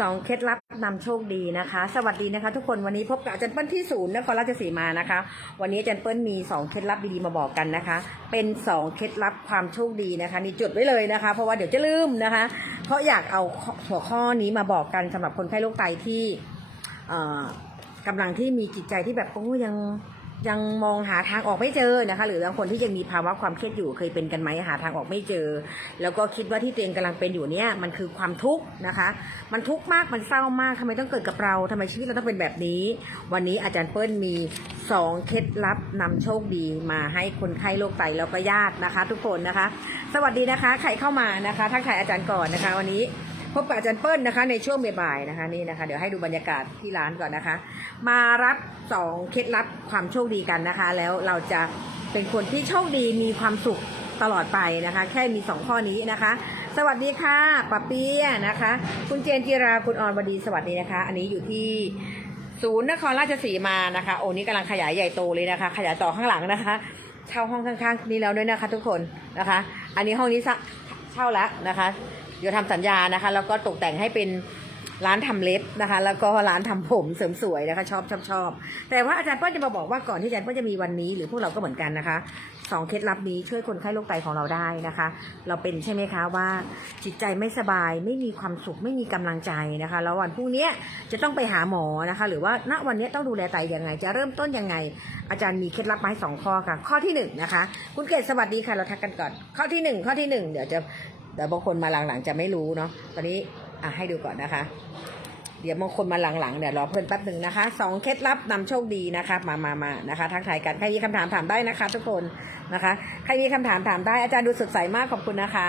สองเคล็ดลับนำโชคดีนะคะ สวัสดีนะคะ ทุกคนวันนี้พบกับอาจารย์เปิ้ลที่ศูนย์นครราชสีมานะคะ วันนี้อาจารย์เปิ้ลมีสองเคล็ดลับดีๆมาบอกกันนะคะ เป็นสองเคล็ดลับความโชคดีนะคะนี่จดไว้เลยนะคะ เพราะว่าเดี๋ยวจะลืมนะคะ เพราะอยากเอาหัวข้อนี้มาบอกกันสำหรับคนไข้โรคไตที่เอ่อกำลังที่มีจิตใจที่แบบโอ้ยัง ยังมองหาทางออกไม่เจอนะคะ หรือบางคนที่ยังมีภาวะความเครียดอยู่เคยเป็นกันไหมหาทางออกไม่เจอ แล้วก็คิดว่าที่ตัวเองกำลังเป็นอยู่เนี่ยมันคือความทุกข์นะคะ มันทุกข์มากมันเศร้ามากทำไมต้องเกิดกับเราทำไมชีวิตเราต้องเป็นแบบนี้ วันนี้อาจารย์เปิ้ลมีสองเคล็ดลับนำโชคดีมาให้คนไข้โรคไตแล้วก็ญาตินะคะ ทุกคนนะคะ สวัสดีนะคะ ใครเข้ามานะคะทักทายอาจารย์ก่อนนะคะ วันนี้ บกับอาจารย์เปิ้ลนะคะ ในช่วงบ่ายๆนะคะนี่นะคะ เดี๋ยวให้ดูบรรยากาศที่ร้านก่อนนะคะ มารับสองเคล็ดลับความโชคดีกันนะคะ แล้วเราจะเป็นคนที่โชคดีมีความสุขตลอดไปนะคะ แค่มีสองข้อนี้นะคะ สวัสดีค่ะปะเปียนะคะ คุณเจนจิราคุณออนวดีสวัสดีนะคะ อันนี้อยู่ที่ศูนย์นครราชสีมานะคะ โอ้นี่กำลังขยายใหญ่โตเลยนะคะ ขยายต่อข้างหลังนะคะเช่าห้องข้างๆนี้แล้วด้วยนะคะ ทุกคนนะคะ อันนี้ห้องนี้เช่าแล้วนะคะ เดี๋ยวทำสัญญานะคะ แล้วก็ตกแต่งให้เป็นร้านทำเล็บนะคะ แล้วก็ร้านทำผมเสริมสวยนะคะ ชอบชอบชอบ แต่ว่าอาจารย์เปิ้ลจะมาบอกว่าก่อนที่อาจารย์เปิ้ลจะมีวันนี้หรือพวกเราก็เหมือนกันนะคะสองเคล็ดลับนี้ช่วยคนไข้โรคไตของเราได้นะคะ เราเป็นใช่ไหมคะว่าจิตใจไม่สบายไม่มีความสุขไม่มีกำลังใจนะคะ แล้ววันพรุ่งนี้จะต้องไปหาหมอนะคะ หรือว่าณวันนี้ต้องดูแลไตยังไง จะเริ่มต้นยังไง อาจารย์มีเคล็ดลับมาให้สองข้อค่ะ ข้อที่หนึ่งนะคะคุณเกศสวัสดีค่ะเราทักกันก่อน ข้อที่หนึ่งข้อที่หนึ่งเดี๋ยวจะ เดี๋ยวบางคนมาหลังๆจะไม่รู้เนาะตอนนี้อะให้ดูก่อนนะคะ เดี๋ยวบางคนมาหลังๆเดี๋ยวรอเพิ่อนแป๊บหนึ่งนะคะสองเคล็ดลับนำโชคดีนะคะ มามามานะคะทักทายกันใครมีคำถามถามได้นะคะ ทุกคนนะคะใครมีคำถามถามได้อาจารย์ดูสดใสมากขอบคุณนะคะ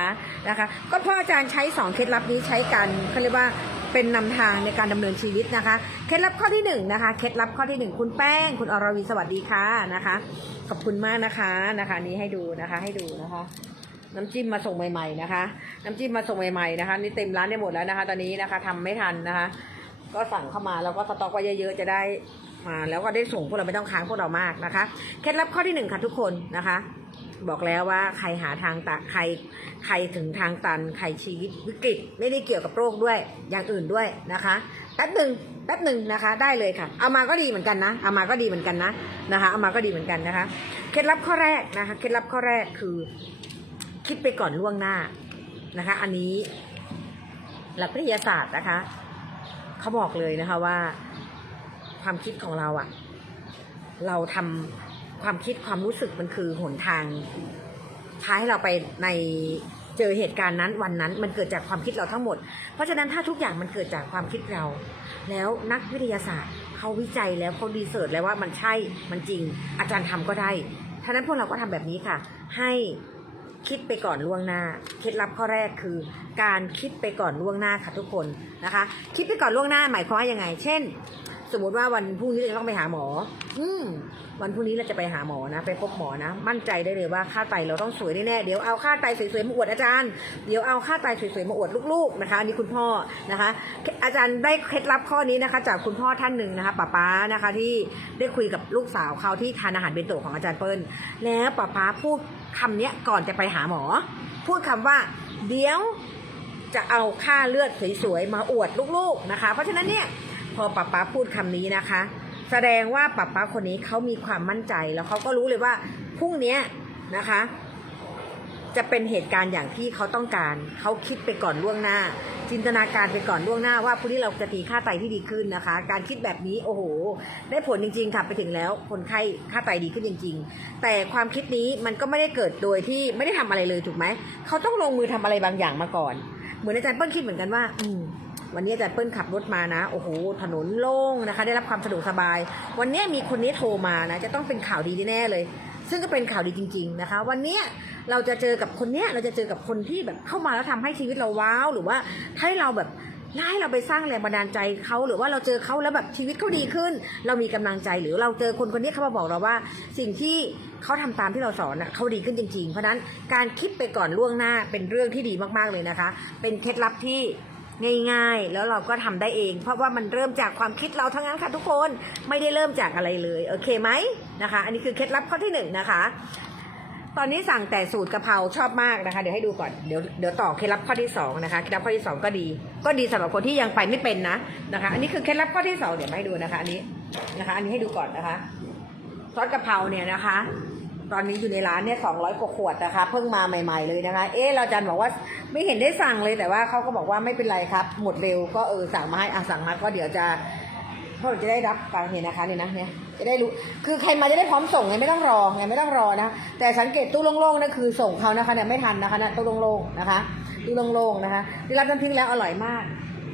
นะคะ ก็เพราะอาจารย์ใช้สองเคล็ดลับนี้ใช้กันเขาเรียกว่าเป็นนำทางในการดำเนินชีวิตนะคะ เคล็ดลับข้อที่หนึ่งนะคะเคล็ดลับข้อที่หนึ่งคุณแป้ง คุณอรวีสวัสดีค่ะนะคะ ขอบคุณมากนะคะนะคะ นี้ให้ดูนะคะให้ดูนะคะ น้ำจิ้มมาส่งใหม่ ๆนะคะ น้ำจิ้มมาส่งใหม่ๆนะคะ นี่เต็มร้านได้หมดแล้วนะคะ ตอนนี้นะคะทำไม่ทันนะคะ ก็สั่งเข้ามาแล้วก็สต็อกไว้เยอะๆจะได้มาแล้วก็ได้ส่งพวกเราไม่ต้องค้างพวกเรามากนะคะ เคล็ดลับข้อที่หนึ่งค่ะทุกคนนะคะ บอกแล้วว่าใครหาทางตันใครใครถึงทางตันใครชีวิตวิกฤตไม่ได้เกี่ยวกับโรคด้วยอย่างอื่นด้วยนะคะแป๊บหนึ่งแป๊บหนึ่งนะคะ ได้เลยค่ะ เอามาก็ดีเหมือนกันนะ เอามาก็ดีเหมือนกันนะนะคะ เอามาก็ดีเหมือนกันนะคะ เคล็ดลับข้อแรกนะคะ เคล็ดลับข้อแรกคือ คิดไปก่อนล่วงหน้านะคะ อันนี้หลักวิทยาศาสตร์นะคะเขาบอกเลยนะคะว่า ความคิดของเราอะเราทำความคิดความรู้สึกมันคือหนทางพาให้เราไปในเจอเหตุการณ์นั้นวันนั้น มันเกิดจากความคิดเราทั้งหมด เพราะฉะนั้นถ้าทุกอย่างมันเกิดจากความคิดเรา แล้วนักวิทยาศาสตร์เขาวิจัยแล้วเขาดีเสิร์ชแล้วว่ามันใช่มันจริง อาจารย์ทำก็ได้ท่านั้นพวกเราก็ทำแบบนี้ค่ะ ให้ คิดไปก่อนล่วงหน้า เคล็ดลับข้อแรกคือ การคิดไปก่อนล่วงหน้าค่ะทุกคนนะคะ คิดไปก่อนล่วงหน้าหมายความว่ายังไง เช่น สมมติว่าวันพรุ่งนี้เราจะต้องไปหาหมอ อืมวันพรุ่งนี้เราจะไปหาหมอนะ ไปพบหมอนะ มั่นใจได้เลยว่าค่าไตเราต้องสวยแน่ๆเดี๋ยวเอาค่าไตสวยๆมาอวดอาจารย์ เดี๋ยวเอาค่าไตสวยๆมาอวดลูกๆนะคะอันนี้คุณพ่อนะคะ อาจารย์ได้เคล็ดลับข้อนี้นะคะ จากคุณพ่อท่านหนึ่งนะคะป้าป๊านะคะที่ได้คุยกับลูกสาวเขาที่ทานอาหารเบนโตะของอาจารย์เปิ้ลแล้วป้าป๊าพูดคำเนี้ยก่อนจะไปหาหมอ พูดคำว่า เดี๋ยวจะเอาค่าเลือดสวยๆมาอวดลูกๆนะคะ เพราะฉะนั้นเนี่ย พอป๊าป๊าพูดคำนี้นะคะ แสดงว่าป๊าป๊าคนนี้เขามีความมั่นใจแล้วเขาก็รู้เลยว่าพรุ่งนี้นะคะ จะเป็นเหตุการณ์อย่างที่เขาต้องการเขาคิดไปก่อนล่วงหน้า จินตนาการไปก่อนล่วงหน้าว่าพรุ่งนี้เราจะตีค่าไตที่ดีขึ้นนะคะ การคิดแบบนี้โอ้โห ได้ผลจริง ๆค่ะไปถึงแล้วคนไข้ค่าไตดีขึ้นจริง ๆ แต่ความคิดนี้มันก็ไม่ได้เกิดโดยที่ไม่ได้ทำอะไรเลยถูกไหมเขาต้องลงมือทำอะไรบางอย่างมาก่อน เหมือนอาจารย์เปิ้ลคิดเหมือนกันว่า อืม วันนี้อาจารย์เปิ้ลขับรถมานะ โอ้โห ถนนโล่งนะคะ ได้รับความสะดวกสบาย วันนี้มีคนนี้โทรมานะ จะต้องเป็นข่าวดีแน่เลย ซึ่งก็เป็นข่าวดีจริง ๆนะคะ วันนี้เราจะเจอกับคนเนี้ย เราจะเจอกับคนที่แบบเข้ามาแล้วทำให้ชีวิตเราว้าว หรือว่าให้เราแบบให้เราไปสร้างแรงบันดาลใจเขาหรือว่าเราเจอเขาแล้วแบบชีวิตเขาดีขึ้น เรามีกำลังใจหรือเราเจอคนคนนี้เขามาบอกเราว่า สิ่งที่เขาทำตามที่เราสอนน่ะเขาดีขึ้นจริง ๆ เพราะนั้นการคิดไปก่อนล่วงหน้าเป็นเรื่องที่ดีมากๆเลยนะคะ เป็นเคล็ดลับที่ ง่ายๆ แล้วเราก็ทำได้เอง เพราะว่ามันเริ่มจากความคิดเราทั้งนั้นค่ะทุกคนไม่ได้เริ่มจากอะไรเลยโอเคไหมนะคะ อันนี้คือเคล็ดลับข้อที่หนึ่งนะคะ ตอนนี้สั่งแต่สูตรกะเพราชอบมากนะคะ เดี๋ยวให้ดูก่อนเดี๋ยวเดี๋ยวต่อเคล็ดลับข้อที่สองนะคะเคล็ดลับข้อที่สองก็ดี ก็ดีสำหรับคนที่ยังไปไม่เป็นนะนะคะ อันนี้คือเคล็ดลับข้อที่สองเดี๋ยวให้ดูนะคะ อันนี้นะคะ อันนี้ให้ดูก่อนนะคะซอสกะเพราเนี่ยนะคะ ตอนนี้อยู่ในร้านเนี่ยสองร้อยกว่าขวดนะคะ เพิ่งมาใหม่ๆเลยนะคะ เอ๊ะเราจันบอกว่าไม่เห็นได้สั่งเลยแต่ว่าเขาก็บอกว่าไม่เป็นไรครับ หมดเร็วก็เออสั่งมาให้อะสั่งมาก็เดี๋ยวจะเพราจะได้รับการเห็นนะคะเนี่ยนะเนี่ยจะได้รู้คือใครมาจะได้พร้อมส่งไงไม่ต้องรอไงไม่ต้องรอนะแต่สังเกตตู้โล่งๆนะคือส่งเขานะคะเนี่ยไม่ทันนะคะนะตู้โล่งๆนะคะตู้โล่งๆนะคะที่รับน้ำพริกแล้วอร่อยมาก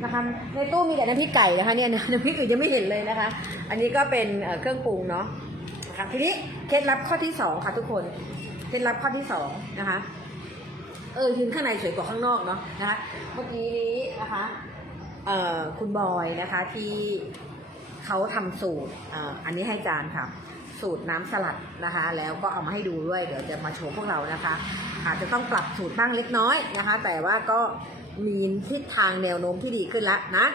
นะคะในตู้มีแต่น้ำพริกไก่นะคะเนี่ยน้ำพริกอื่นยังไม่เห็นเลยนะคะ อันนี้ก็เป็นเอ่อเครื่องปรุงเนาะ นะคะทีนี้เคล็ดลับข้อที่สองค่ะทุกคนเคล็ดลับข้อที่สองนะคะเออยืนข้างในสวยกว่าข้างนอกเนาะนะคะเมื่อกี้นี้นะคะเอ่อคุณบอยนะคะที่เขาทำสูตรออันนี้ให้จานค่ะ สูตรน้ำสลัดนะคะ แล้วก็เอามาให้ดูด้วย เดี๋ยวจะมาโชว์พวกเรานะคะ อาจจะต้องปรับสูตรบ้างเล็กน้อยนะคะ แต่ว่าก็มีทิศทางแนวโน้มที่ดีขึ้นแล้วนะ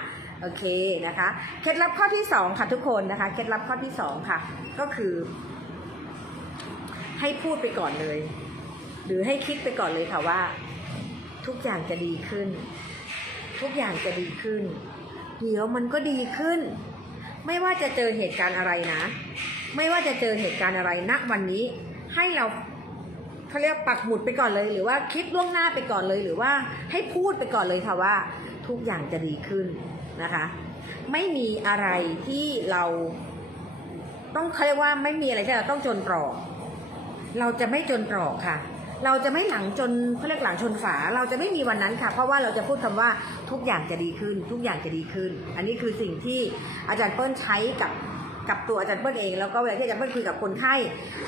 โอเคนะคะ เคล็ดลับข้อที่สองค่ะทุกคนนะคะ เคล็ดลับข้อที่สองค่ะ ก็คือ ให้พูดไปก่อนเลย หรือให้คิดไปก่อนเลยค่ะว่า ทุกอย่างจะดีขึ้น ทุกอย่างจะดีขึ้น เดี๋ยวมันก็ดีขึ้น ไม่ว่าจะเจอเหตุการณ์อะไรนะ ไม่ว่าจะเจอเหตุการณ์อะไรณวันนี้ ให้เราเขาเรียกปักหมุดไปก่อนเลย หรือว่าคิดล่วงหน้าไปก่อนเลย หรือว่าให้พูดไปก่อนเลยค่ะว่า ทุกอย่างจะดีขึ้น นะคะ ไม่มีอะไรที่เราต้องเขาเรียกว่าไม่มีอะไรที่เราต้องจนตรอกเราจะไม่จนตรอกค่ะ เราจะไม่หลังจนเขาเรียกหลังชนฝา เราจะไม่มีวันนั้นค่ะ เพราะว่าเราจะพูดคำว่าทุกอย่างจะดีขึ้น ทุกอย่างจะดีขึ้น อันนี้คือสิ่งที่อาจารย์เปิ้ลใช้กับกับตัวอาจารย์เปิ้ลเองแล้วก็เวลาที่อาจารย์เปิ้ลคุยกับคนไข้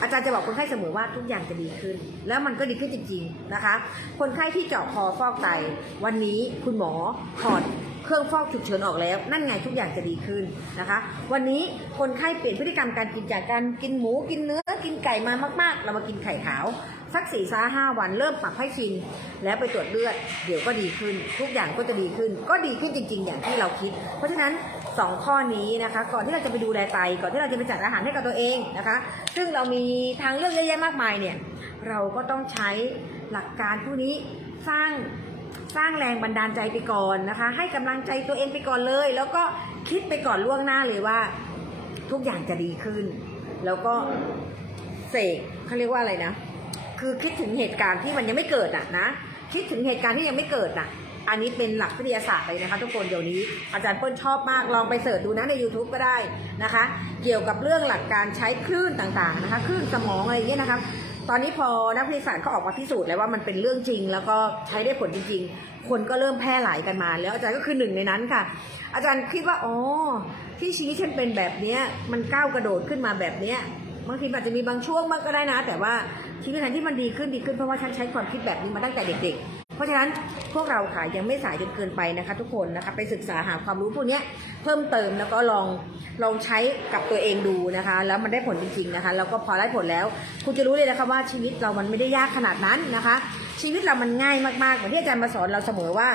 อาจารย์จะบอกคนไข้เสมอว่าทุกอย่างจะดีขึ้น แล้วมันก็ดีขึ้นจริงๆนะคะ คนไข้ที่เจาะคอฟอกไตวันนี้คุณหมอถอด เครื่องฟอกฉุกเฉินออกแล้ว นั่นไงทุกอย่างจะดีขึ้นนะคะ วันนี้คนไข้เปลี่ยนพฤติกรรมการกินจากการกินหมูกินเนื้อกินไก่มามากๆ เรามากินไข่ขาว สักสี่ซาห้าวันเริ่มปรับให้ชิน แล้วไปตรวจเลือด เดี๋ยวก็ดีขึ้น ทุกอย่างก็จะดีขึ้น ก็ดีขึ้นจริง ๆ อย่างที่เราคิด เพราะฉะนั้นสองข้อนี้นะคะ ก่อนที่เราจะไปดูแลไตก่อนที่เราจะไปจัดอาหารให้กับตัวเองนะคะ ซึ่งเรามีทางเลือกเยอะแยะมากมายเนี่ยเราก็ต้องใช้หลักการพวกนี้สร้าง สร้างแรงบันดาลใจไปก่อนนะคะ ให้กำลังใจตัวเองไปก่อนเลย แล้วก็คิดไปก่อนล่วงหน้าเลยว่า ทุกอย่างจะดีขึ้น แล้วก็เสกเขาเรียกว่าอะไรนะ คือคิดถึงเหตุการณ์ที่มันยังไม่เกิดอะนะคิดถึงเหตุการณ์ที่ยังไม่เกิดอะ อันนี้เป็นหลักวิทยาศาสตร์เลยนะคะทุกคนเดี๋ยวนี้ อาจารย์เปิ้ลชอบมากลองไปเสิร์ชดูนะใน YouTube ก็ได้นะคะ เกี่ยวกับเรื่องหลักการใช้คลื่นต่างๆนะคะคลื่นสมองอะไรอย่างเงี้ยนะคะ ตอนนี้พอนักวิทยาศาสตร์เขาออกมาพิสูจน์แล้วว่ามันเป็นเรื่องจริง แล้วก็ใช้ได้ผลจริง ๆ คนก็เริ่มแพร่หลายกันมา แล้วอาจารย์ก็คือหนึ่งในนั้นค่ะ อาจารย์คิดว่าอ๋อที่ชีวิตฉันเป็นแบบเนี้ยมันก้าวกระโดดขึ้นมาแบบเนี้ยบางทีอาจจะมีบางช่วงมากก็ได้นะ แต่ว่าชีวิตฉันที่มันดีขึ้นดีขึ้นเพราะว่าฉันใช้ความคิดแบบนี้มาตั้งแต่เด็กๆ ราะฉะนั้นพวกเราค่ะยังไม่สายจนเกินไปนะคะ ทุกคนนะคะไปศึกษาหาความรู้พวกนี้เพิ่มเติมแล้วก็ลองลองใช้กับตัวเองดูนะคะ แล้วมันได้ผลจริงๆนะคะแล้วก็พอได้ผลแล้ว คุณจะรู้เลยนะคะว่าชีวิตเรามันไม่ได้ยากขนาดนั้นนะคะ ชีวิตเรามันง่ายมากๆเหมือนที่อาจารย์มาสอนเราเสมอว่า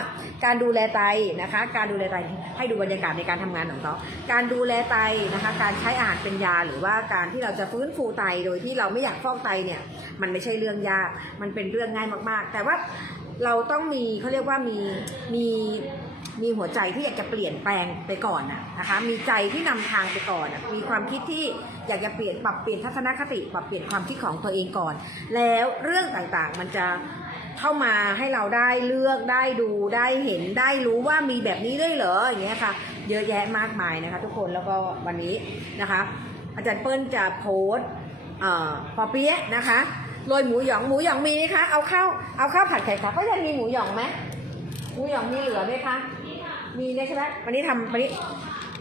การดูแลไตนะคะ การดูแลไตให้ดูบรรยากาศในการทำงานของเขาการดูแลไตนะคะ การใช้อาหารเป็นยาหรือว่าการที่เราจะฟื้นฟูไตโดยที่เราไม่อยากฟอกไตเนี่ยมันไม่ใช่เรื่องยากมันเป็นเรื่องง่ายมากๆ แต่ว่า เราต้องมีเขาเรียกว่ามีมีมีหัวใจที่อยากจะเปลี่ยนแปลงไปก่อนนะนะคะ มีใจที่นำทางไปก่อนนะมีความคิดที่อยากจะเปลี่ยนปรับเปลี่ยนทัศนคติปรับเปลี่ยนความคิดของตัวเองก่อน แล้วเรื่องต่างๆมันจะเข้ามาให้เราได้เลือกได้ดูได้เห็นได้รู้ว่ามีแบบนี้ด้วยเหรออย่างเงี้ยค่ะ เยอะแยะมากมายนะคะ ทุกคนแล้วก็วันนี้นะคะ อาจารย์เปิ้ลจะโพสต์เอ่อปอเปี๊ยะนะคะ โรยหมูหยองหมูหยองมีไหมคะเอาข้าวเอาข้าวผัดไข่ขาวก็ยังมีหมูหยองไหมหมูหยองมีเหลือไหมคะมีนี่ยใช่ไหมวันนี้ทำวันนี้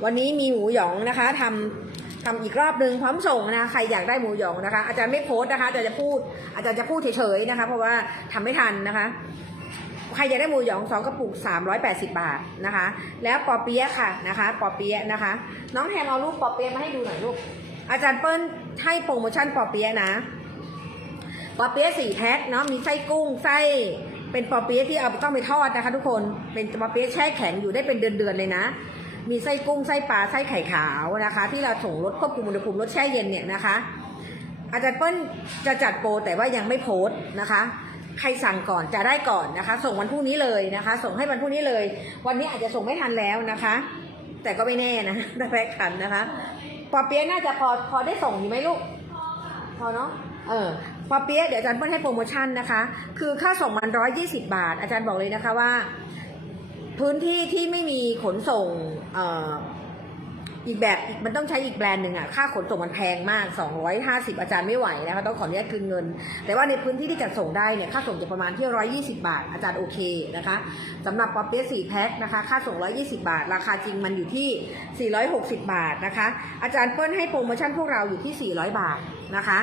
วันนี้มีหมูหยองนะคะทำทำอีกรอบหนึ่งพร้อมส่งนะใครอยากได้หมูหยองนะคะ อาจารย์ไม่โพสต์นะคะอาจารย์จะพูดอาจารย์จะพูดเฉยๆนะคะ เพราะว่าทำไม่ทันนะคะใครอยากได้หมูหยองสองกระปุก380 บาทนะคะ แล้วปอเปี๊ยะค่ะนะคะปอเปี๊ยะนะคะ น้องแทนเอารูปปอเปี๊ยะมาให้ดูหน่อยลูกอาจารย์เปิ้ลให้โปรโมชั่นปอเปี๊ยะนะ ปอเปี๊ยะสี่แพ็คเนาะมีไส้กุ้งไส้เป็นปอเปี๊ยะที่เอาต้องไปทอดนะคะ ทุกคนเป็นปอเปี๊ยะแช่แข็งอยู่ได้เป็นเดือนๆเลยนะ มีไส้กุ้งไส้ปลาไส้ไข่ขาวนะคะ ที่เราส่งรถควบคุมอุณหภูมิรถแช่เย็นเนี่ยนะคะ อาจารย์เปิ้ลจะจัดโปรแต่ว่ายังไม่โพสต์นะคะ ใครสั่งก่อนจะได้ก่อนนะคะ ส่งวันพรุ่งนี้เลยนะคะ ส่งให้วันพรุ่งนี้เลย วันนี้อาจจะส่งไม่ทันแล้วนะคะ แต่ก็ไม่แน่นะถ้าแพ้ทันนะคะปอเปี๊ยะน่าจะพอพอได้ส่งอยู่ไหมลูกพอเนาะ เออปอเปี๊ยะเดี๋ยวอาจารย์เปิ้ลให้โปรโมชั่นนะคะ คือค่าส่งมันร้อยยี่สิบาท อาจารย์บอกเลยนะคะว่า พื้นที่ที่ไม่มีขนส่งเอ่ออีกแบบมันต้องใช้อีกแบรนด์หนึ่งอะค่าขนส่งมันแพงมาก 250 อาจารย์ไม่ไหวนะคะต้องขออนุญาตคืนเงิน แต่ว่าในพื้นที่ที่จัดส่งได้เนี่ยค่าส่งจะประมาณที่ 120 บาท อาจารย์โอเคนะคะสำหรับปอเปี้ยสี่แพ็คนะคะค่าส่ง 120 บาท ราคาจริงมันอยู่ที่ 460 บาทนะคะ อาจารย์เปิ้ลให้โปรโมชั่นพวกเราอยู่ที่ 400 บาทนะคะ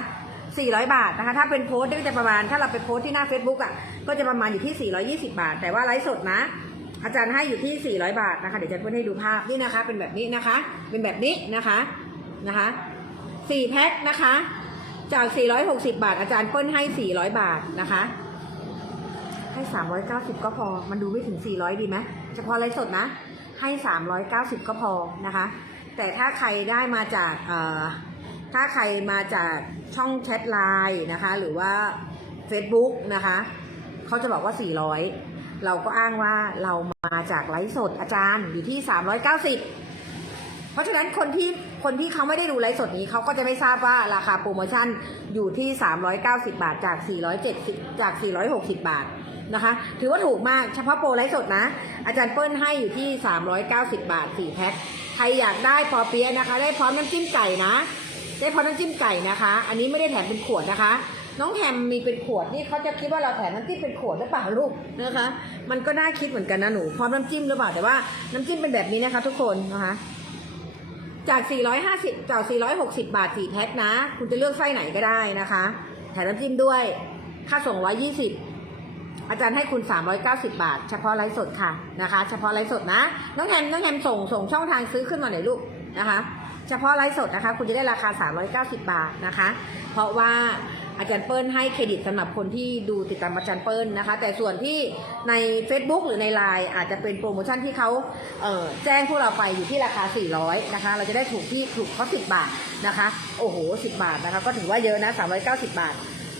400 บาทนะคะ ถ้าเป็นโพสต์ก็จะประมาณ ถ้าเราไปโพสต์ที่หน้า Facebook อะ ก็จะประมาณอยู่ที่ 420 บาท แต่ว่าไลฟ์สดนะ อาจารย์ให้อยู่ที่ 400 บาทนะคะ เดี๋ยวอาจารย์เพื่อนให้ดูภาพนี่นะคะ เป็นแบบนี้นะคะ เป็นแบบนี้นะคะ นะคะ4แพ็คนะคะ จาก 460 บาท อาจารย์เปิ้ลให้ 400 บาทนะคะ ให้ 390 ก็พอ มันดูไม่ถึง 400 ดีไหมเฉพาะไลฟ์สดนะ ให้ 390 ก็พอนะคะ แต่ถ้าใครได้มาจากเอ่อ ถ้าใครมาจากช่องแชทไลน์นะคะ หรือว่า Facebook นะคะเขาจะบอกว่า 400 เราก็อ้างว่าเรามาจากไลฟ์สดอาจารย์อยู่ที่ 390 เพราะฉะนั้นคนที่คนที่เขาไม่ได้ดูไลฟ์สดนี้เขาก็จะไม่ทราบว่าราคาโปรโมชั่นอยู่ที่ 390 บาทจาก 470 จาก 460 บาทนะคะ ถือว่าถูกมากเฉพาะโปรไลฟ์สดนะ อาจารย์เปิ้ลให้อยู่ที่ 390 บาท 4 แพ็คใครอยากได้ปอเปี๊ยะนะคะ ได้พร้อมน้ำจิ้มไก่นะ ได้พร้อมน้ำจิ้มไก่นะคะ อันนี้ไม่ได้แถมเป็นขวดนะคะ น้องแฮมมีเป็นขวดนี่เขาจะคิดว่าเราแถมน้ำจิ้มเป็นขวดหรือเปล่าลูกนะคะ มันก็น่าคิดเหมือนกันนะหนูพร้อมน้ำจิ้มหรือเปล่าแต่ว่าน้ำจิ้มเป็นแบบนี้นะคะ ทุกคนนะคะจาก 450จาก460 บาท4แพ็คนะ คุณจะเลือกไส้ไหนก็ได้นะคะ แถมน้ำจิ้มด้วย ค่าส่ง 120 อาจารย์ให้คุณ 390 บาท เฉพาะไลฟ์สดค่ะนะคะ เฉพาะไลฟ์สดนะ น้องแฮมน้องแฮมส่งส่งช่องทางซื้อขึ้นมาหน่อยลูกนะคะ เฉพาะไลฟ์สดนะคะ คุณจะได้ราคา 390 บาทนะคะ เพราะว่าอาจารย์เปิ้ลให้เครดิตสำหรับคนที่ดูติดตามอาจารย์เปิ้ลนะคะ แต่ส่วนที่ใน Facebook หรือใน Line อาจจะเป็นโปรโมชั่นที่เขาเแจ้งพวกเราไปอยู่ที่ราคา 400 นะคะ เราจะได้ถูกที่ถูกเขา10 บาทนะคะ โอ้โห 10 บาทนะคะ ก็ถือว่าเยอะนะ 390 บาท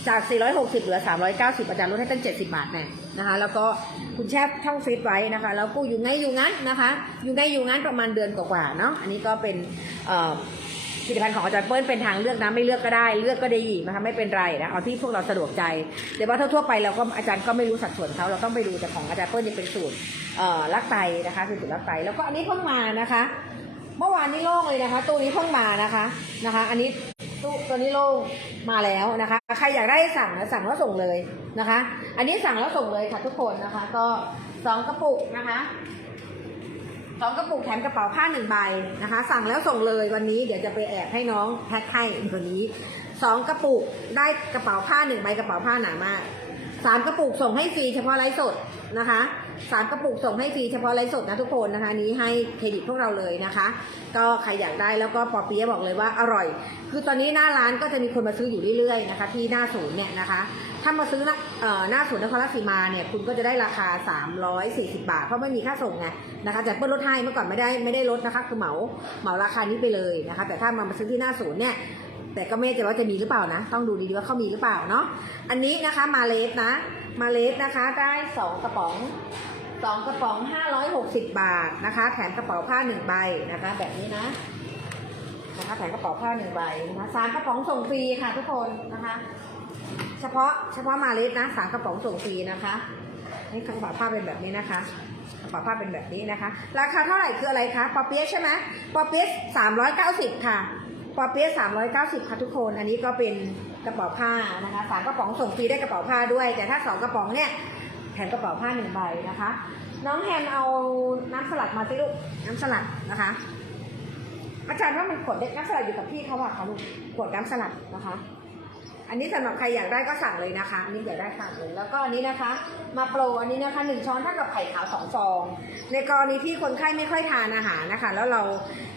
จาก 460 เหลือ 390 อาจารย์ลดให้ตั้ง 70 บาทแน่นะคะ แล้วก็คุณแช่ช่องฟิตไว้นะคะ แล้วก็อยู่ไงอยู่งั้นนะคะ อยู่ไงอยู่งั้นประมาณเดือนกว่าๆเนาะ อันนี้ก็เป็นผลิตภัณฑ์ของอาจารย์เปิ้ลเป็นทางเลือกนะไม่เลือกก็ได้ เลือกก็ได้อีกนะคะไม่เป็นไรนะเอาที่พวกเราสะดวกใจแต่ว่าทั่วๆไปเราก็อาจารย์ก็ไม่รู้สัดส่วนเขาเราต้องไปดูแต่ของอาจารย์เปิ้ลจะเป็นสูตรเอ่อลักไตนะคะคือสูตรลักไตแล้วก็อันนี้เพิ่งมานะคะ เมื่อวานนี้โล่งเลยนะคะ ตัวนี้เพิ่งมานะคะนะคะ อันนี้ ตู้ตัวนี้โล่งมาแล้วนะคะ ใครอยากได้สั่งนะสั่งแล้วส่งเลยนะคะ อันนี้สั่งแล้วส่งเลยค่ะทุกคนนะคะ ก็สองกระปุกนะคะสองกระปุกแถมกระเป๋าผ้าหนึ่งใบนะคะ สั่งแล้วส่งเลยวันนี้เดี๋ยวจะไปแอบให้น้องแพ็คให้วันนี้สองกระปุกได้กระเป๋าผ้าหนึ่งใบกระเป๋าผ้าหนามากสามกระปุกส่งให้ฟรีเฉพาะไลฟ์สดนะคะ สามกระปุกส่งให้ฟรีเฉพาะไลฟ์สดนะทุกคนนะคะ นี้ให้เครดิตพวกเราเลยนะคะ ก็ใครอยากได้แล้วก็ปอเปี๊ยะบอกเลยว่าอร่อย คือตอนนี้หน้าร้านก็จะมีคนมาซื้ออยู่เรื่อยๆนะคะที่หน้าศูนย์เนี่ยนะคะ ถ้ามาซื้อหน้าเอ่อหน้าศูนย์นครราชสีมาเนี่ยคุณก็จะได้ราคา 340 บาท เพราะไม่มีค่าส่งไงนะคะแต่เปิ้ลลดให้เมื่อก่อนไม่ได้ไม่ได้ลดนะคะคือเหมาเหมาราคานี้ไปเลยนะคะ แต่ถ้ามามาซื้อที่หน้าศูนย์เนี่ยแต่ก็ไม่แน่ใจว่าจะมีหรือเปล่านะ ต้องดูดีๆว่าเขามีหรือเปล่าเนาะ อันนี้นะคะมาเลสนะ มาเลสนะคะได้สองกระป๋องสองกระป๋องห้าร้อยหกสิบบาทนะคะ แถมกระเป๋าผ้าหนึ่งใบนะคะ แบบนี้นะนะคะแถมกระเป๋าผ้าหนึ่งใบนะคะสามกระป๋องส่งฟรีค่ะทุกคนนะคะ เฉพาะเฉพาะมาเลสนะสามกระป๋องส่งฟรีนะคะนี่กระเป๋าผ้าเป็นแบบนี้นะคะกระเป๋าผ้าเป็นแบบนี้นะคะ ราคาเท่าไหร่คืออะไรคะปอเปี๊ยะใช่ไหมปอเปี๊ยะสามร้อยเก้าสิบค่ะปอเปี๊ยะสามร้อยเก้าสิบค่ะทุกคน อันนี้ก็เป็น กระเป๋าผ้านะคะสามกระป๋องส่งฟรีได้กระเป๋าผ้าด้วย แต่ถ้าสองกระป๋องเนี่ยแถมกระเป๋าผ้าหนึ่งใบนะคะ น้องแฮมเอาน้ำสลัดมาสิลูกน้ำสลัดนะคะ อาจารย์ว่ามันขวดเล็กน้ำสลัดอยู่กับพี่เขาอะค่ะลูกขวดน้ำสลัดนะคะ อันนี้สำหรับใครอยากได้ก็สั่งเลยนะคะ อันนี้อยากได้สั่งเลย แล้วก็อันนี้นะคะ มาโปรอันนี้นะคะหนึ่งช้อนเท่ากับไข่ขาวสองฟอง ในกรณีที่คนไข้ไม่ค่อยทานอาหารนะคะ แล้วเรา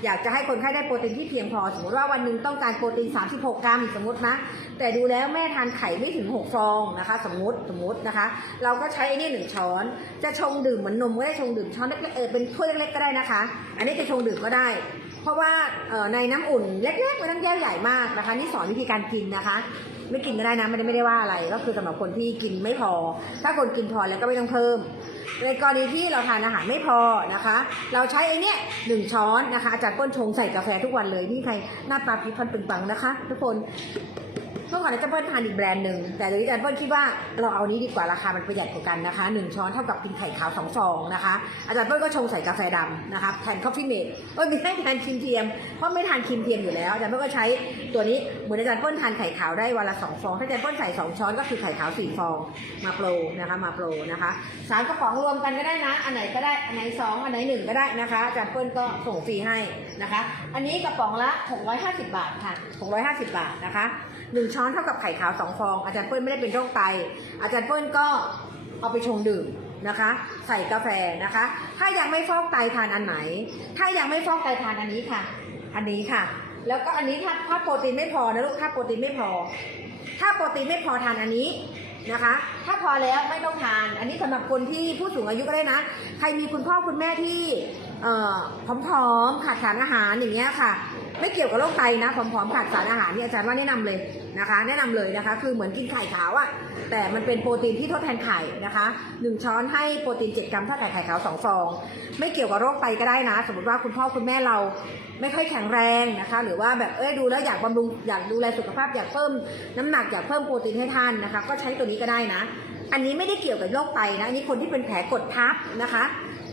อยากจะให้คนไข้ได้โปรตีนที่เพียงพอ สมมติว่าวันหนึ่งต้องการโปรตีน 36 กรัม สมมตินะ แต่ดูแล้วแม่ทานไข่ไม่ถึง 6 ฟองนะคะ สมมติสมมตินะคะ เราก็ใช้อ้นี่หนึ่งช้อน จะชงดื่มเหมือนนมก็ได้ชงดื่มช้อนเล็กๆเออเป็นถ้วยเล็กๆก็ได้นะคะ อันนี้จะชงดื่มก็ได้ เพราะว่าในน้ำอุ่นเล็กๆไม่ต้องแก้วใหญ่มากนะคะ นี่สอนวิธีการกินนะคะ ไม่กินก็ได้นะไม่ได้ไม่ได้ว่าอะไร ก็คือสำหรับคนที่กินไม่พอ ถ้าคนกินพอแล้วก็ไม่ต้องเพิ่ม ในกรณีที่เราทานอาหารไม่พอนะคะ เราใช้ไอ้เนี่ยหนึ่งช้อนนะคะจากก้นชงใส่กาแฟทุกวันเลยนี่ใครหน้าตาพิพันปึงปังนะคะ ทุกคน เมื่อก่อนอาจารย์เปิ้ลทานอีกแบรนด์หนึ่งแต่เดี๋ยวอาจารย์เปิ้ลคิดว่าเราเอานี้ดีกว่าราคามันประหยัดกว่ากันนะคะหนึ่งช้อนเท่ากับกินไข่ขาวสองฟองนะคะ อาจารย์เปิ้ลก็ชงใส่กาแฟดำนะคะแทนคอฟฟี่เมดเอ้ยไม่ให้แทนครีมเทียมเพราะไม่ทานครีมเทียมอยู่แล้วอาจารย์เปิ้ลก็ใช้ตัวนี้เหมือนอาจารย์เปิ้ลทานไข่ขาวได้วันละสองฟองถ้าอาจารย์เปิ้ลใส่สองช้อนก็คือไข่ขาวสี่ฟองมาโปรนะคะมาโปรนะคะสามกระป๋องรวมกันก็ได้นะ อันไหนก็ได้อันไหนสองอันไหนหนึ่งก็ได้นะคะอาจารย์เปิ้ลก็ส่งฟรีให้นะคะ อันนี้กระป๋องละ 650 บาทค่ะ 650 บาทนะคะ หนึ่งช้อนเท่ากับไข่ขาวสองฟอง อาจารย์เปิ้ลไม่ได้เป็นโรคไต อาจารย์เปิ้ลก็เอาไปชงดื่มนะคะ ใส่กาแฟนะคะ ถ้ายังไม่ฟอกไตทานอันไหน ถ้ายังไม่ฟอกไตทานอันนี้ค่ะ อันนี้ค่ะ แล้วก็อันนี้ถ้าถ้าโปรตีนไม่พอนะลูกถ้าโปรตีนไม่พอ ถ้าโปรตีนไม่พอทานอันนี้นะคะ ถ้าพอแล้วไม่ต้องทาน อันนี้สำหรับคนที่ผู้สูงอายุก็ได้นะ ใครมีคุณพ่อคุณแม่ที่เอ่อผอมๆขาดสารอาหารอย่างเงี้ยค่ะ ไม่เกี่ยวกับโรคไตนะผอมๆขาดสารอาหารเนี่ยอาจารย์ว่าแนะนำเลยนะคะ แนะนำเลยนะคะ คือเหมือนกินไข่ขาวอะแต่มันเป็นโปรตีนที่ทดแทนไข่นะคะหนึ่งช้อนให้โปรตีน 7 กรัมเท่ากับไข่ขาวสองฟอง ไม่เกี่ยวกับโรคไตก็ได้นะ สมมติว่าคุณพ่อคุณแม่เราไม่ค่อยแข็งแรงนะคะ หรือว่าแบบเอ้ยดูแล้วอยากบำรุงอยากดูแลสุขภาพอยากเพิ่มน้ำหนักอยากเพิ่มโปรตีนให้ท่านนะคะ ก็ใช้ตัวนี้ก็ได้นะ อันนี้ไม่ได้เกี่ยวกับโรคไตนะอันนี้คนที่เป็นแผลกดทับนะคะ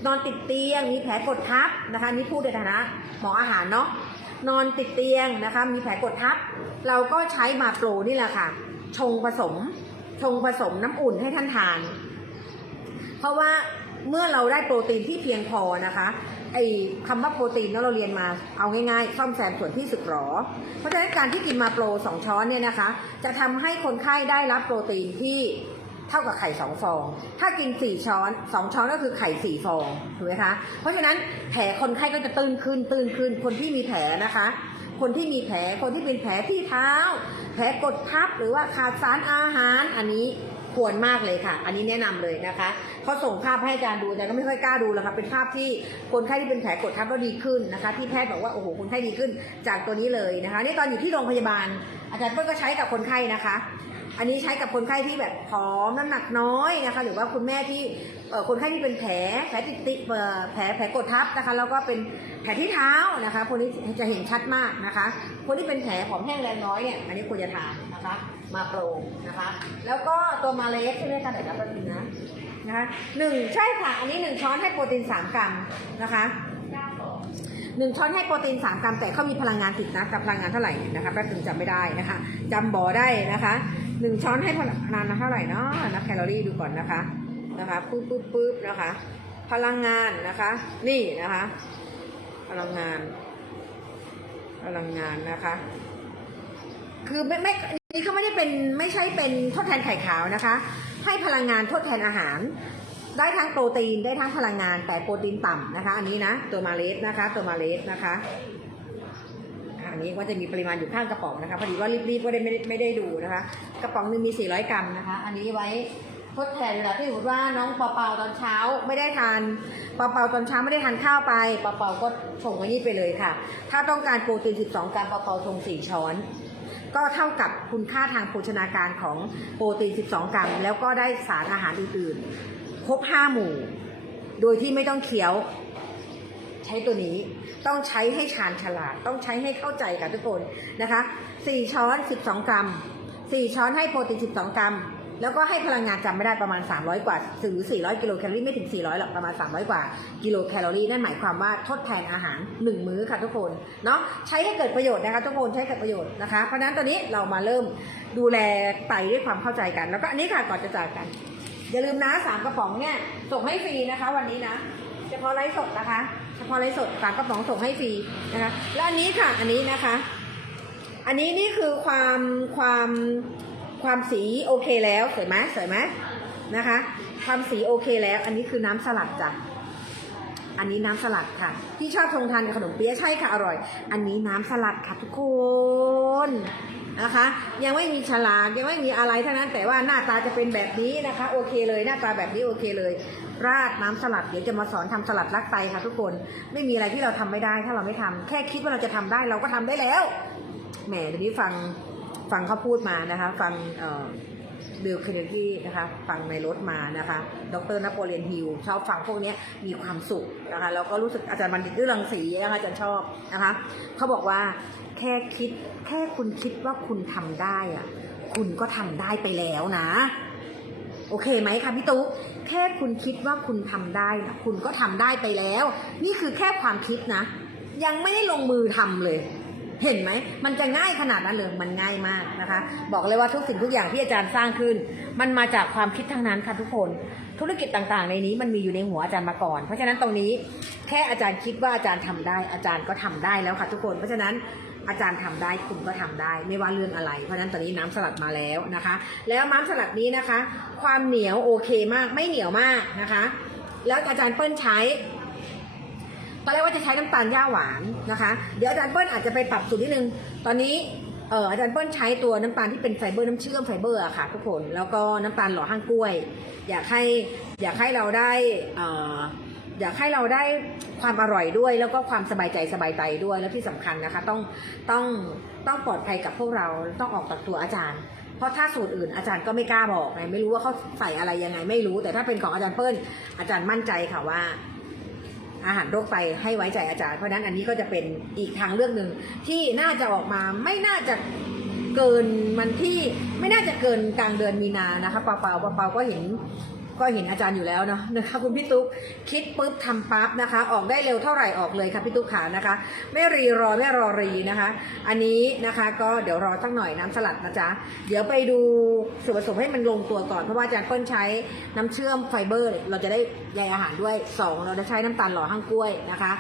นอนติดเตียงมีแผลกดทับนะคะนนี่พูดในฐานะหมออาหารเนาะ นอนติดเตียงนะคะ มีแผลกดทับ เราก็ใช้มาโปรนี่แหละค่ะ ชงผสม ชงผสมน้ำอุ่นให้ท่านทาน เพราะว่าเมื่อเราได้โปรตีนที่เพียงพอนะคะไอ้คำว่าโปรตีนเนอะเราเรียนมาเอาง่ายๆ ซ่อมแซมส่วนที่สึกหรอ เพราะฉะนั้นการที่กินมาโปรสองช้อนเนี่ยนะคะ จะทำให้คนไข้ได้รับโปรตีนที่ เท่ากับไข่สองฟอง ถ้ากินสี่ช้อนสองช้อนก็คือไข่สี่ฟองถูกไหมคะ เพราะฉะนั้นแผลคนไข้ก็จะตื้นขึ้นตื้นขึ้น คนที่มีแผลนะคะ คนที่มีแผล คนที่เป็นแผลที่เท้า แผลกดทับหรือว่าขาดสารอาหาร อันนี้ควรมากเลยค่ะ อันนี้แนะนำเลยนะคะเขาส่งภาพให้อาจารย์ดูอาจารย์ก็ไม่ค่อยกล้าดูแล้วค่ะ เป็นภาพที่คนไข้ที่เป็นแผลกดทับแล้วดีขึ้นนะคะ ที่แพทย์บอกว่าโอ้โหคนไข้ดีขึ้นจากตัวนี้เลยนะคะ นี่ตอนอยู่ที่โรงพยาบาล อาจารย์เปิ้ลก็ใช้กับคนไข้นะคะ อันนี้ใช้กับคนไข้ที่แบบผอมน้ำหนักน้อยนะคะ หรือว่าคุณแม่ที่คนไข้ที่เป็นแผลแผลติดติแผลแผลกดทับนะคะ แล้วก็เป็นแผลที่เท้านะคะคนนี้จะเห็นชัดมากนะคะ คนที่เป็นแผลผอมแห้งแรงน้อยเนี่ยอันนี้ควรจะทานนะคะ มาโปรนะคะ แล้วก็ตัวมาเลสใช่ไหมคะเดี๋ยวรับแป๊บนึงนะนะคะหนึ่งใช่ค่ะ อันนี้หนึ่งช้อนให้โปรตีนสามกรัมนะคะหนึ่งช้อนให้โปรตีนสามกรัมแต่เขามีพลังงานติดนะกับพลังงานเท่าไหร่นะคะแป๊บนึงจำไม่ได้นะคะจำบ่อได้นะคะ หนึ่งช้อนให้พลังงานเท่าไหร่เนาะนับแคลอรี่ดูก่อนนะคะนะคะปุ๊บปุ๊บปุ๊บนะคะ พลังงานนะคะ นี่นะคะ พลังงาน พลังงานนะคะ คือไม่ไม่อันนี้เขาไม่ได้เป็นไม่ใช่เป็นทดแทนไข่ขาวนะคะ ให้พลังงานทดแทนอาหาร ได้ทั้งโปรตีนได้ทั้งพลังงานแต่โปรตีนต่ำนะคะ อันนี้นะ ตัวมาเลสนะคะ ตัวมาเลสนะคะ อะอันนี้ว่าจะมีปริมาณอยู่ข้างกระป๋องนะคะพอดีว่ารีบๆก็ได้ไม่ได้ไม่ได้ดูนะคะ กระป๋องหนึงมี 400 กรัมนะคะ อันนี้ไว้ทดแทนเวลาที่สมมติว่าน้องเปาเปาตอนเช้าไม่ได้ทานเปาเปาตอนเช้าไม่ได้ทานข้าวไปเปาเปาก็ส่งไว้นี่ไปเลยค่ะ ถ้าต้องการโปรตีน 12 กรัมเปาเปาชง4 ช้อนก็เท่ากับคุณค่าทางโภชนาการของโปรตีน 12 กรัม แล้วก็ได้สารอาหารอื่นๆ ครบ 5 หมู่ โดยที่ไม่ต้องเคี้ยว ใช้ตัวนี้ต้องใช้ให้ชาญฉลาด ต้องใช้ให้เข้าใจกับทุกคนนะคะ4ช้อน12กรัม4ช้อนให้โปรตีน12กรัม แล้วก็ให้พลังงานจำไม่ได้ประมาณ 300 กว่าหรือ400 กิโลแคลอรี่ไม่ถึง 400หรอกประมาณ 300 กว่า กิโลแคลอรี่นั่นหมายความว่าทดแทนอาหาร 1 มื้อค่ะทุกคนเนาะใช้ให้เกิดประโยชน์นะคะทุกคนใช้ให้เกิดประโยชน์นะคะเพราะฉะนั้นตอนนี้เรามาเริ่มดูแลไตด้วยความเข้าใจกัน แล้วก็อันนี้ค่ะก่อนจะจากกันอย่าลืมนะสามกระป๋องเนี่ยส่งให้ฟรีนะคะ วันนี้นะเฉพาะไลฟ์สดนะคะ เฉพาะไลฟ์สดสามกระป๋องส่งให้ฟรีนะคะ และอันนี้ค่ะ อันนี้นะคะ อันนี้นี่คือความความความสีโอเคแล้วสวยไหมสวยไหมนะคะ ความสีโอเคแล้ว อันนี้คือน้ำสลัดจ้ะอันนี้น้ำสลัดค่ะ ที่ชอบทงทานกับขนมเปี๊ยะใช่ค่ะ อร่อย อันนี้น้ำสลัดค่ะทุกคน นะคะ ยังไม่มีฉลากยังไม่มีอะไรเทั้งนั้นแต่ว่าหน้าตาจะเป็นแบบนี้นะคะ โอเคเลยหน้าตาแบบนี้โอเคเลย ราดน้ำสลัดเดี๋ยวจะมาสอนทำสลัดรักไตค่ะทุกคนไม่มีอะไรที่เราทำไม่ได้ ถ้าเราไม่ทำแค่คิดว่าเราจะทำได้เราก็ทำได้แล้วแหมเดี๋ยวนี้ฟังฟังเขาพูดมานะคะ ฟังเอ่อบิลเคนเนดีนะคะฟังในรถมานะคะ ดรนโปเลียนฮิลชอบฟังพวกนี้มีความสุขนะคะแล้วก็รู้สึกอาจารย์บัณฑิตด้วยรังสีนะคะอาจารย์ชอบนะคะเขาบอกว่า แค่คิด แค่คุณคิดว่าคุณทำได้อะคุณก็ทำได้ไปแล้วนะ โอเคไหมคะพี่ตุ๊กแค่คุณคิดว่าคุณทำได้นะคุณก็ทำได้ไปแล้ว นี่คือแค่ความคิดนะ ยังไม่ได้ลงมือทำเลย เห็นไหม มันจะง่ายขนาดนั้นเลยมันง่ายมากนะคะ บอกเลยว่าทุกสิ่งทุกอย่างที่อาจารย์สร้างขึ้น มันมาจากความคิดทั้งนั้นค่ะทุกคนธุรกิจต่างๆ ในนี้มันมีอยู่ในหัวอาจารย์มาก่อน เพราะฉะนั้นตรงนี้แค่อาจารย์คิดว่าอาจารย์ทำได้ อาจารย์ก็ทำได้แล้วค่ะทุกคน เพราะฉะนั้น อาจารย์ทำได้คุณก็ทำได้ ไม่ว่าเรื่องอะไร เพราะฉะนั้นตอนนี้น้ำสลัดมาแล้วนะคะ แล้วน้ำสลัดนี้นะคะ ความเหนียวโอเคมากไม่เหนียวมากนะคะ แล้วอาจารย์เปิ้ลใช้ตอนแรกว่าจะใช้น้ำตาลย่าหวานนะคะ เดี๋ยวอาจารย์เปิ้ลอาจจะไปปรับสูตรนิดนึง ตอนนี้เอออาจารย์เปิ้ลใช้ตัวน้ำตาลที่เป็นไฟเบอร์น้ำเชื่อมไฟเบอร์อะค่ะทุกคน แล้วก็น้ำตาลหล่อห้างกล้วย อยากให้อยากให้เราได้เอ่อ อยากให้เราได้ความอร่อยด้วย แล้วก็ความสบายใจสบายใจด้วยแล้วที่สำคัญนะคะ ต้องต้องต้องปลอดภัยกับพวกเราต้องออกจากตัวอาจารย์ เพราะถ้าสูตรอื่นอาจารย์ก็ไม่กล้าบอกไงไม่รู้ว่าเขาใส่อะไรยังไง ไม่รู้ แต่ถ้าเป็นของอาจารย์เปิ้ลอาจารย์มั่นใจค่ะว่า อาหารโรคไตให้ไว้ใจอาจารย์เพราะฉะนั้นอันนี้ก็จะเป็นอีกทางเลือกหนึ่งที่น่าจะออกมาไม่น่าจะเกินมันที่ไม่น่าจะเกินกลางเดือนมีนานะคะเปาเปาเปาเปาก็เห็น ก็เห็นอาจารย์อยู่แล้วเนาะนะคะคุณพี่ตุ๊กคิดปุ๊บทำปั๊บนะคะ ออกได้เร็วเท่าไหร่ออกเลยค่ะพี่ตุ๊กขานะคะ ไม่รีรอไม่รอรีนะคะ อันนี้นะคะก็เดี๋ยวรอสักหน่อยน้ำสลัดนะจ๊ะเดี๋ยวไปดูส่วนผสมให้มันลงตัวก่อนเพราะว่าอาจารย์เปิ้ลใช้น้ำเชื่อมไฟเบอร์ เราจะได้ใยอาหารด้วยสองเราจะใช้น้ำตาลหล่อห้างกล้วยนะคะ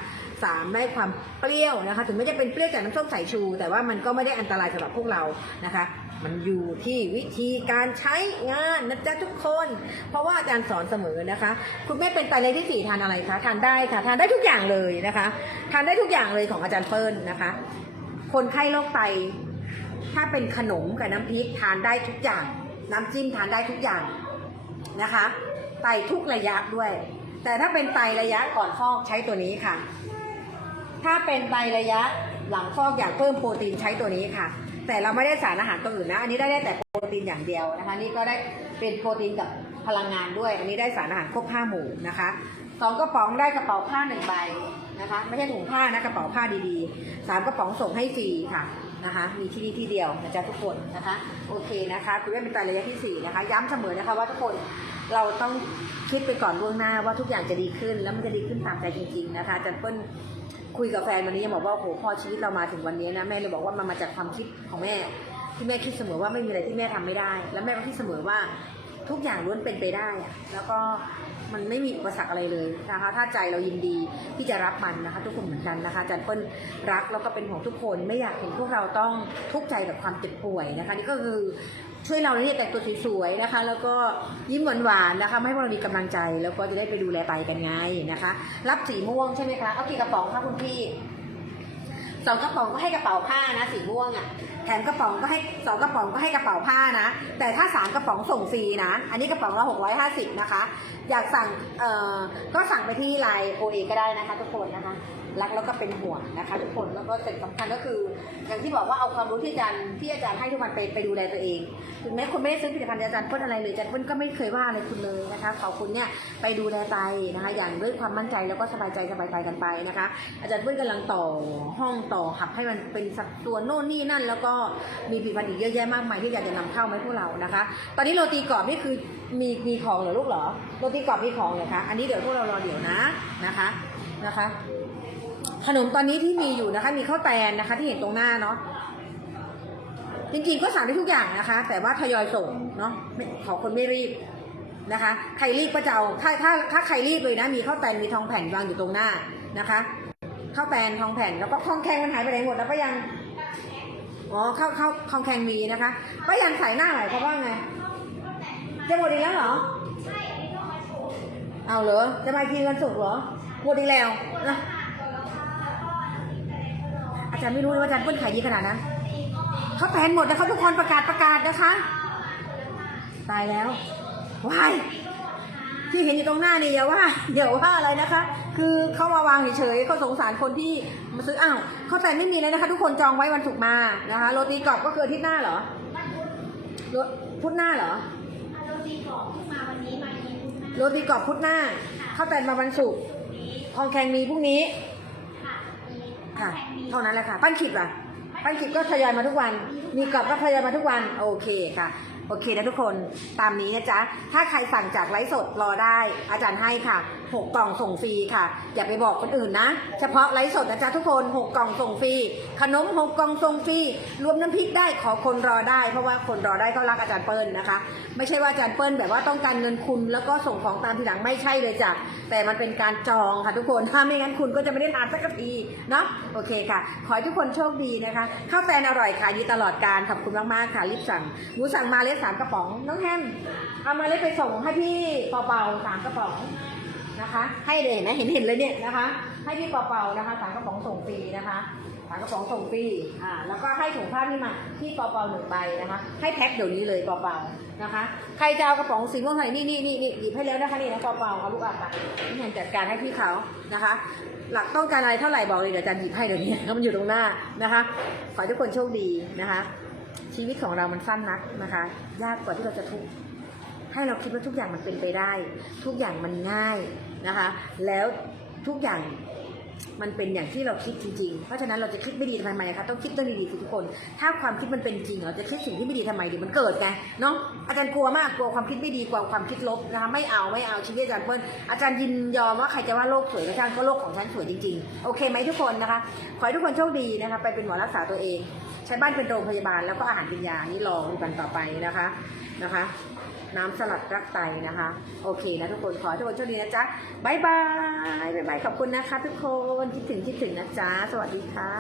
ามได้ความเปรี้ยวนะคะ ถึงไม่จะเป็นเปรี้ยวจากน้ำส้มสายชู แต่ว่ามันก็ไม่ได้อันตรายสำหรับพวกเรานะคะ มันอยู่ที่วิธีการใช้งานนะจ๊ะทุกคน เพราะว่าอาจารย์สอนเสมอนะคะ คุณแม่เป็นไตเลยที่สี่ทานอะไรคะทานได้ค่ะทานได้ทุกอย่างเลยนะคะทานได้ทุกอย่างเลยของอาจารย์เปิ้ลนะคะ คนไข้โรคไตถ้าเป็นขนมกับน้ำพริกทานได้ทุกอย่าง น้ำจิ้มทานได้ทุกอย่างนะคะ ไตทุกระยะด้วย แต่ถ้าเป็นไตระยะก่อนฟอกใช้ตัวนี้ค่ะ ถ้าเป็นไตระยะหลังฟอกอยากเพิ่มโปรตีนใช้ตัวนี้ค่ะ แต่เราไม่ได้สารอาหารตัวอื่นนะ อันนี้ได้ได้แต่โปรตีนอย่างเดียวนะคะ นี่ก็ได้เป็นโปรตีนกับพลังงานด้วย อันนี้ได้สารอาหารครบห้าหมู่นะคะสองกระป๋องได้กระเป๋าผ้าหนึ่งใบนะคะ ไม่ใช่ถุงผ้านะกระเป๋าผ้าดีๆสามกระป๋องส่งให้ฟรีค่ะนะคะมีที่นี่ที่เดียวนะจ๊ะทุกคนนะคะโอเคนะคะคุณแม่เป็นไตระยะที่สี่นะคะ ย้ำเสมอนะคะว่าทุกคนเราต้องคิดไปก่อนล่วงหน้าว่าทุกอย่างจะดีขึ้นแล้วมันจะดีขึ้นตามใจจริง ๆนะคะจันเปิ้ล คุยกับแฟนวันนี้ยังบอกว่าโหพอชีวิตเรามาถึงวันนี้นะแม่เลยบอกว่ามันมาจากความคิดของแม่ ที่แม่คิดเสมอว่าไม่มีอะไรที่แม่ทำไม่ได้ แล้วแม่ก็คิดเสมอว่าทุกอย่างล้วนเป็นไปได้อะแล้วก็มันไม่มีอุปสรรคอะไรเลยนะคะ ถ้าใจเรายินดีที่จะรับมันนะคะ ทุกคนเหมือนกันนะคะจันเปิ้ลรักแล้วก็เป็นห่วงทุกคน ไม่อยากเห็นพวกเราต้องทุกข์ใจกับความเจ็บป่วยนะคะ นี่ก็คือ ช่วยเราเนี่ยแต่งตัวสวยๆนะคะ แล้วก็ยิ้มหวานๆนะคะให้พวกเรามีกำลังใจแล้วก็จะได้ไปดูแลไปกันไงนะคะ รับสีม่วงใช่ไหมคะเอากี่กระป๋องคะคุณพี่สองกระป๋องก็ให้กระเป๋าผ้านะสีม่วงอะ่ะ แถมกระป๋องก็ให้สองกระป๋องก็ให้กระเป๋าผ้านะ แต่ถ้าสามกระป๋องส่งฟรีนะ อันนี้กระป๋องละหกร้อยห้าสิบนะคะ อยากสั่งเอ่อก็สั่งไปที่ไลน์โอเอก็ได้นะคะ ทุกคนนะคะ รักแล้วก็เป็นห่วงนะคะ ทุกคนแล้วก็สิ่งสำคัญก็คือ อย่างที่บอกว่าเอาความรู้ที่อาจารย์ที่อาจารย์ให้ทุกวันไปไปดูแลตัวเองถึงแม้คุณไม่ได้ซื้อผลิตภัณฑ์อาจารย์เพ่นอะไรเลยอาจารย์เพ่นก็ไม่เคยว่าอะไรคุณเลยนะคะขอคุณเนี่ยไปดูแลไตนะคะ อย่างด้วยความมั่นใจแล้วก็สบายใจสบายใจกันไปนะคะ อาจารย์เพ่นกำลังต่อห้องต่อหับให้มันเป็นสัดส่วนโน่นนี่นั่นแล้วก็มีผลิตภัณฑ์อีกเยอะแยะมากมายที่อยากจะนำเข้ามาให้พวกเรานะคะ ตอนนี้โรตีกรอบนี่คือมีมีของเหรอลูกเหรอโรตีกรอบมีของเหรอคะอันนี้เดี๋ยวพวกเรารอเดี๋ยวนะนะคะนะคะ ขนมตอนนี้ที่มีอยู่นะคะ มีข้าวแตนนะคะ ที่เห็นตรงหน้าเนาะจริงๆก็สั่งได้ทุกอย่างนะคะ แต่ว่าทยอยส่งเนาะขอคนไม่รีบนะคะ ใครรีบก็จะเอาถ้าถ้าถ้าใครรีบเลยนะ มีข้าวแตนมีทองแผ่นวางอยู่ตรงหน้านะคะข้าวแตนทองแผ่นแล้วก็ทองแข็งมันหายไปไหนหมดแล้วป้ายัง อ๋อข้าวข้าวทองแข็งมีนะคะป้ายังใส่หน้าไหนเพราะว่าไง จะหมดอีกแล้วเหรอ เอาเหรอ จะมากินวันศุกร์เหรอ หมดอีกแล้วนะอาจารย์ไม่รู้เลยว่าอาจารย์เปิ้ลขายดีขนาดนั้นเขาแผนหมดนะคะทุกคนประกาศประกาศนะคะ ตายแล้วว้าย ที่เห็นอยู่ตรงหน้านี่อย่าว่าเดี๋ยวว่าอะไรนะคะ คือเขามาวางเฉยๆเขาสงสารคนที่มาซื้ออ้าวเขาแต่ไม่มีเลยนะคะ ทุกคนจองไว้วันศุกร์มานะคะโรตีกรอบก็คืออาทิตย์หน้าเหรอโรพุธหน้าเหรอโรตีกรอบเพิ่งมาวันนี้มาอีกพุธหน้าโรตีกรอบพุธหน้าข้าวแต่มาวันศุกร์ทองแข็งมีพรุ่งนี้ค่ะมีค่ะแข่งมีเท่านั้นแหละค่ะ ปั้นขิดล่ะ ปั้นขิดก็ทยอยมาทุกวัน มีกรอบก็ทยอยมาทุกวัน โอเคค่ะ โอเคนะทุกคนตามนี้นะจ๊ะถ้าใครสั่งจากไลฟ์สดรอได้อาจารย์ให้ค่ะหกล่องส่งฟรีค่ะ อย่าไปบอกคนอื่นนะ เฉพาะไลฟ์สดนะจ๊ะทุกคนหกล่องส่งฟรี ขนมหกล่องส่งฟรี รวมน้ำพริกได้ขอคนรอได้ เพราะว่าคนรอได้ก็รักอาจารย์เปิ้ลนะคะ ไม่ใช่ว่าอาจารย์เปิ้ลแบบว่าต้องการเงินคุณแล้วก็ส่งของตามทีหลังไม่ใช่เลยจ้ะ แต่มันเป็นการจองค่ะทุกคน ถ้าไม่งั้นคุณก็จะไม่ได้ทานสักทีเนาะ โอเคค่ะ ขอให้ทุกคนโชคดีนะคะ ข้าวแตนอร่อยค่ะยีตลอดการขอบคุณมากๆค่ะ รีบสั่ง หนูสั่งมาเลยสามกระป๋อง น้องแฮม เอามาเลยไปส่งให้พี่เป่าๆสามกระป๋อง นะคะ ให้เลยเห็นไหมเห็นเห็นเลยเนี่ยนะคะ ให้พี่เป่าๆนะคะสามกระป๋องส่งฟรีนะคะสามกระป๋องส่งฟรีอ่าแล้วก็ให้ถุงผ้านี่มาพี่เป่าๆหนึ่งใบนะคะ ให้แพ็คเดี๋ยวนี้เลยเป่าๆนะคะ ใครจะเอากระป๋องสีม่วงไหนนี่นี่นี่นี่หยิบให้แล้วนะคะนี่นะเป่าๆเอาลูกอาไปนี่แหนจัดการให้พี่เขานะคะ หลักต้องการอะไรเท่าไหร่บอกเลยเดี๋ยวจารย์หยิบให้เดี๋ยวนี้เพราะมันอยู่ตรงหน้านะคะขอให้ทุกคนโชคดีนะคะชีวิตของเรามันสั้นนักนะคะ ยากกว่าที่เราจะทุกข์ ให้เราคิดว่าทุกอย่างมันเป็นไปได้ ทุกอย่างมันง่ายนะคะ แล้วทุกอย่างมันเป็นอย่างที่เราคิดจริงๆ เพราะฉะนั้นเราจะคิดไม่ดีทำไมคะต้องคิดเรื่องดีๆสิทุกคน ถ้าความคิดมันเป็นจริงเราจะคิดสิ่งที่ไม่ดีทำไมดีมันเกิดไงเนาะอาจารย์กลัวมากกลัวความคิดไม่ดีกลัวความคิดลบนะคะไม่เอาไม่เอาชีวิตอาจารย์เปิ้ลอาจารย์ยินยอมว่าใครจะว่าโลกสวยก็ช่างก็โลกของฉันสวยจริงๆ โอเคไหมทุกคนนะคะขอให้ทุกคนโชคดีนะคะไปเป็นหมอรักษาตัวเอง ใช้บ้านเป็นโรงพยาบาลแล้วก็อาหารเป็นยานี่รอดูกันต่อไปนะคะนะคะ น้ำสลัดรักไตนะคะ โอเคนะทุกคนขอทุกคนโชคดีนะจ๊ะบายบายบายบายขอบคุณนะคะ ทุกคนคิดถึงคิดถึงนะจ๊ะสวัสดีค่ะ